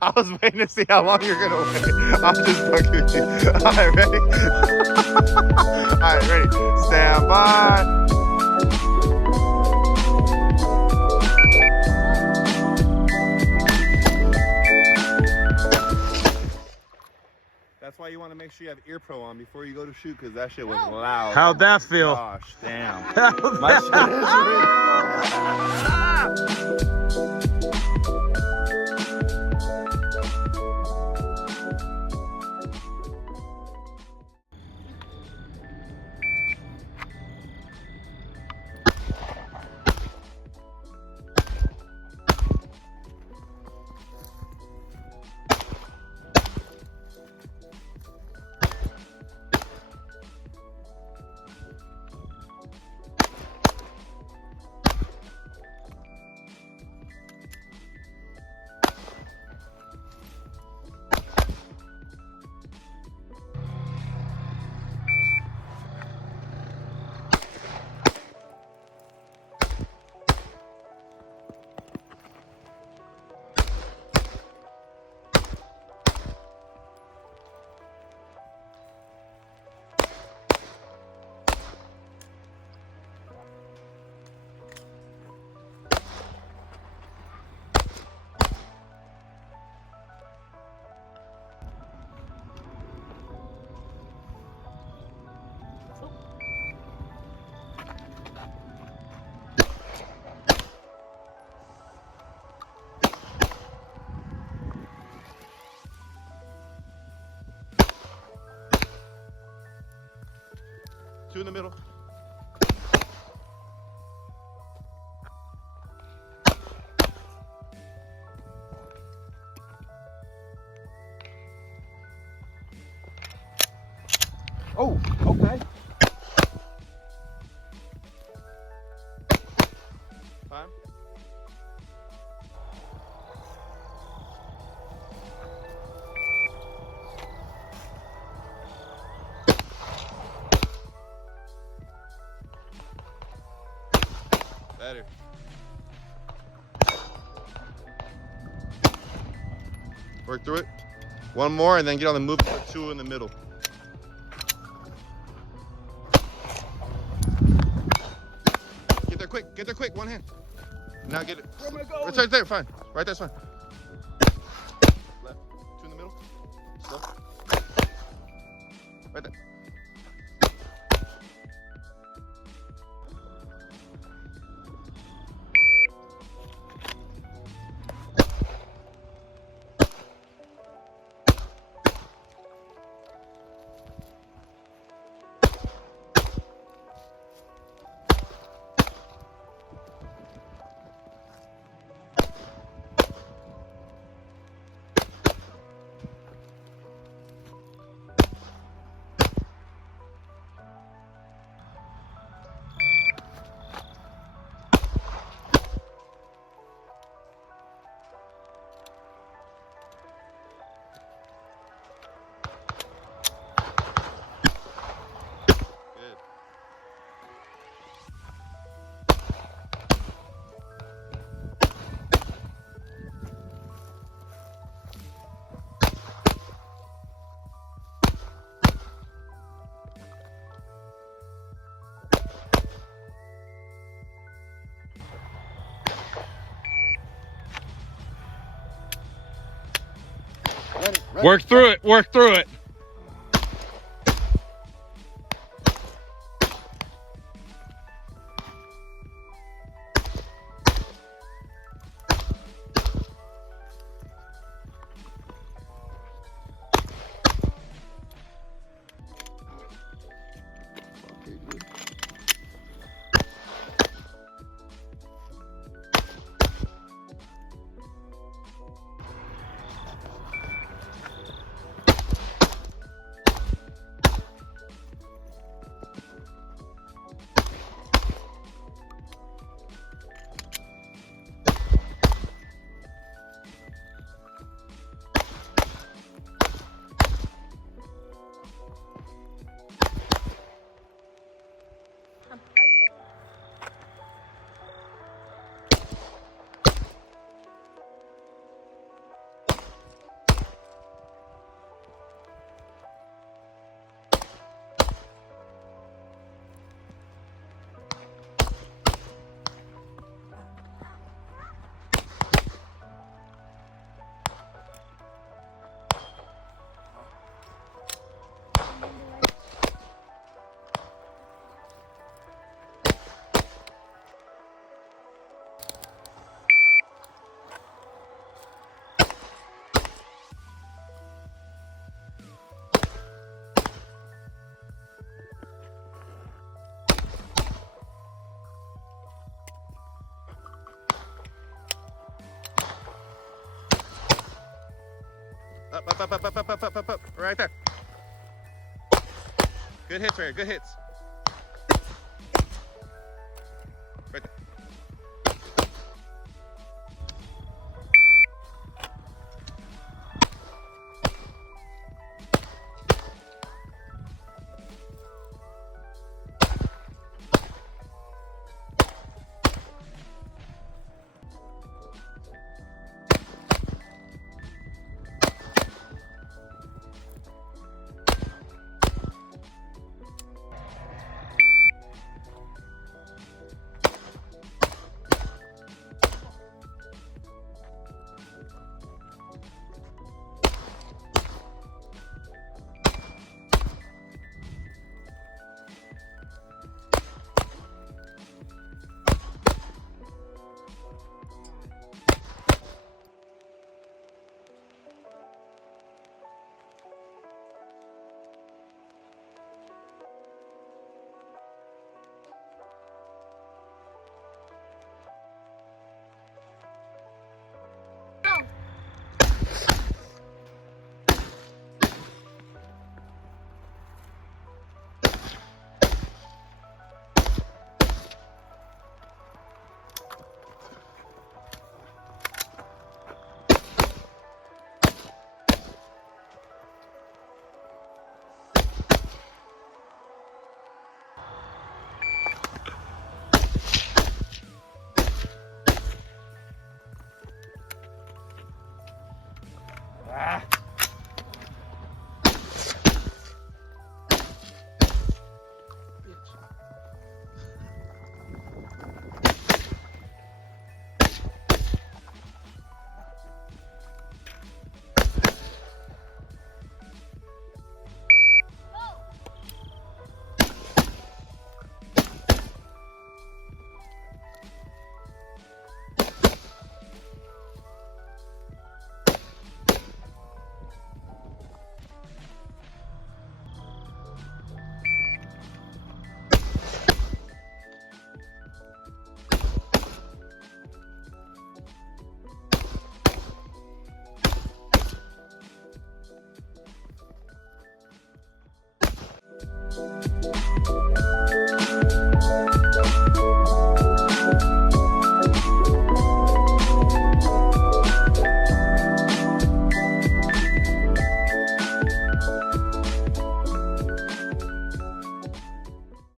I was waiting to see how long you're gonna wait. I'm just fucking with you. All right, ready? All right, ready? Stand by. That's why you want to make sure you have ear pro on before you go to shoot, because that shit was loud. How'd that feel? Gosh, damn. My shit is two in the middle. Oh, okay. Time. Better. Work through it. One more and then get on the move for two in the middle. Get there quick, get there quick, one hand. Now get it. Where am I going? It's right there, fine. Right there's fine. Left, two in the middle. Slow. Right there. Ready. Work through it, work through it. Up. Right there. Good hits right here, good hits.